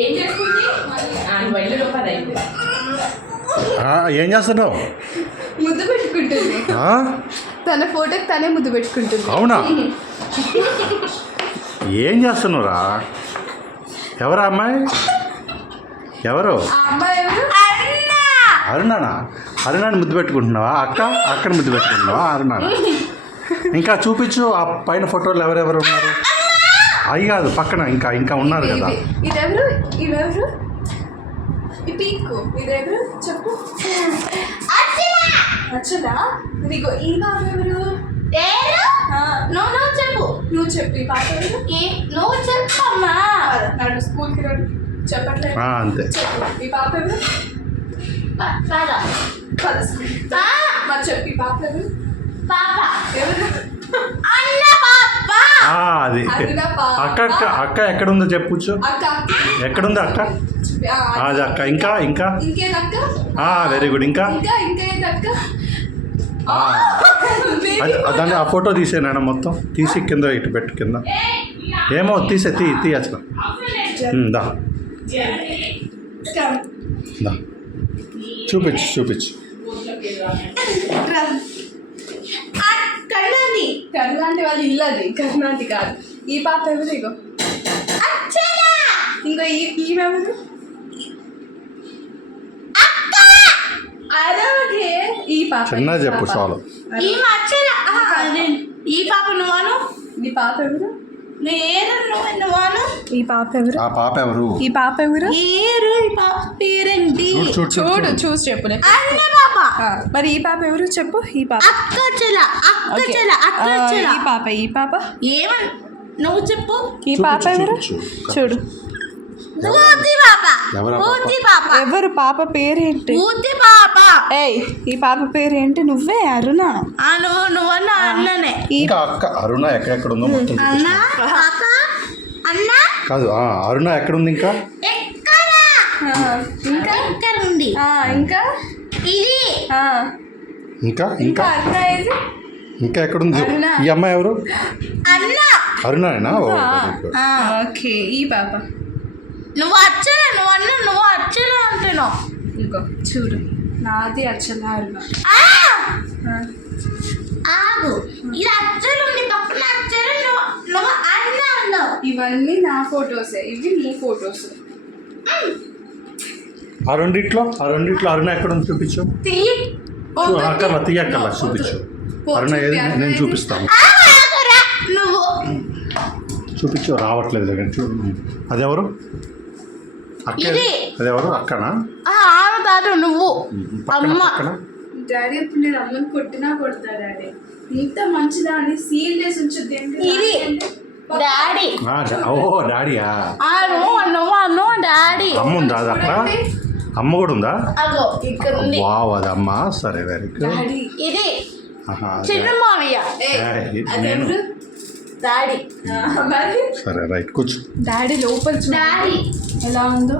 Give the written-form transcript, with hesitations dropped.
ఏం చేస్తుంది వెళ్ళి రూపాయలు అయితే ఏం చేస్తున్నావు? ముద్దు పెట్టుకుంటుంది. తన ఫోటోకి తనే ముద్దు పెట్టుకుంటుంది. అవునా? ఏం చేస్తున్నావురా? ఎవరా అమ్మాయి? ఎవరు? అరుణానా? అరుణాని ముద్దు పెట్టుకుంటున్నావా? అక్కని ముద్దు పెట్టుకుంటున్నావా? అరుణానా? ఇంకా చూపించు ఆ పైన ఫోటోలు ఎవరెవరు ఉన్నారు. అవి కాదు, పక్కన ఇంకా ఉన్నారు కదా. ఇదెవరు? ఈ పీకు ఇదెవరు చెప్పు. అచ్చలా నీకు ఈ పాప ఎవరు? నువ్వు చెప్పు. ఈ పాప ఎవరు? నువ్వు చెప్పమ్మా. నాడు స్కూల్కి రాడు చెప్పట్లేదు. అంతే. చెప్పు ఈ పాప ఎవరు? మరి చెప్పు ఈ పాప ఎవరు? ఎవరు? అది అక్క ఎక్కడుందో చెప్పొచ్చు. ఎక్కడుంది అక్క? అది అక్క. ఇంకా వెరీ గుడ్. ఇంకా దాన్ని ఆ ఫోటో తీసేనా మొత్తం తీసి కింద ఇటు పెట్టు. కింద ఏమో తీయచ్చు. దా చూపించు. కర్ణాటి వాళ్ళ ఇల్లు అది. కర్ణాటి కాదు. ఈ పాప ఎవరు? ఇంకో ఈమెవరు? అదే ఈ పాప. చిన్న చెప్పు చాలు. ఈ పాప నువ్వాను. ఈ పాప ఎవరు? నువ్వాను. ఈ పాప ఎవరు? ఆ పాప ఎవరు? ఈ పాప ఎవరు? ఈ పాప పేరేంటి? చూసి చెప్పు. మరి ఈ పాప ఎవరు చెప్పు. ఈ పాప ఈ పాప ఏమని నువ్వు చెప్పు. ఈ పాప ఎవరు? చూడు. ఎవరు? పాప పేరేంటి? ఏయ్, ఈ పాప పేరేంటి? నువ్వే అరుణ. నువ్వన్న అన్ననే. అక్క అరుణ ఎక్కడ ఉందో మొత్తం కాదు. అరుణ ఎక్కడుంది? ఇంకా ఉంది. ఇంకా ఎక్కడుంది? ఈ అమ్మాయి ఎవరు? అరుణేనా? ఓకే. ఈ పాప నువ్వు అచ్చలా అంటున్నావు. ఇంకో చూడు. నాది అచ్చలా అరుణ. ఆగు. ఇది అచ్చలు ఉంది పక్కన. అచ్చలు నువ్వు అన్నావు. ఇవన్నీ నా ఫొటోసే. ఇవి నీ ఫొటోస్. ఆ రెండిట్లో అరుణ ఎక్కడ ఉంది చూపించు. తీయక్కర్లా చూపించు. అరుణ ఏది నేను చూపిస్తాను. నువ్వు చూపించు. రావట్లేదు కానీ చూడు. అదెవరు? అక్క. అదెవరు? అక్కనా? నువ్వు డాడీ ఇప్పుడు నేను అమ్మని కొట్టినా కొడతా. డాడీ ఇంత మంచిదా అని సీల్ చేసి ఉంచుద్ది. డాడీ. డాడీయా? నువ్వు డాడీ. అమ్మ ఉందా అది అక్కడ? అమ్మ కూడా ఉందా? ఇక్కడ వావ్, అది అమ్మ. సరే, వెరీ గుడ్. ఇది చిన్న మావయ్య. డాడీ. సరే, రైట్. కూర్చో. డాడీ లోపల చూడు ఎలా ఉందో.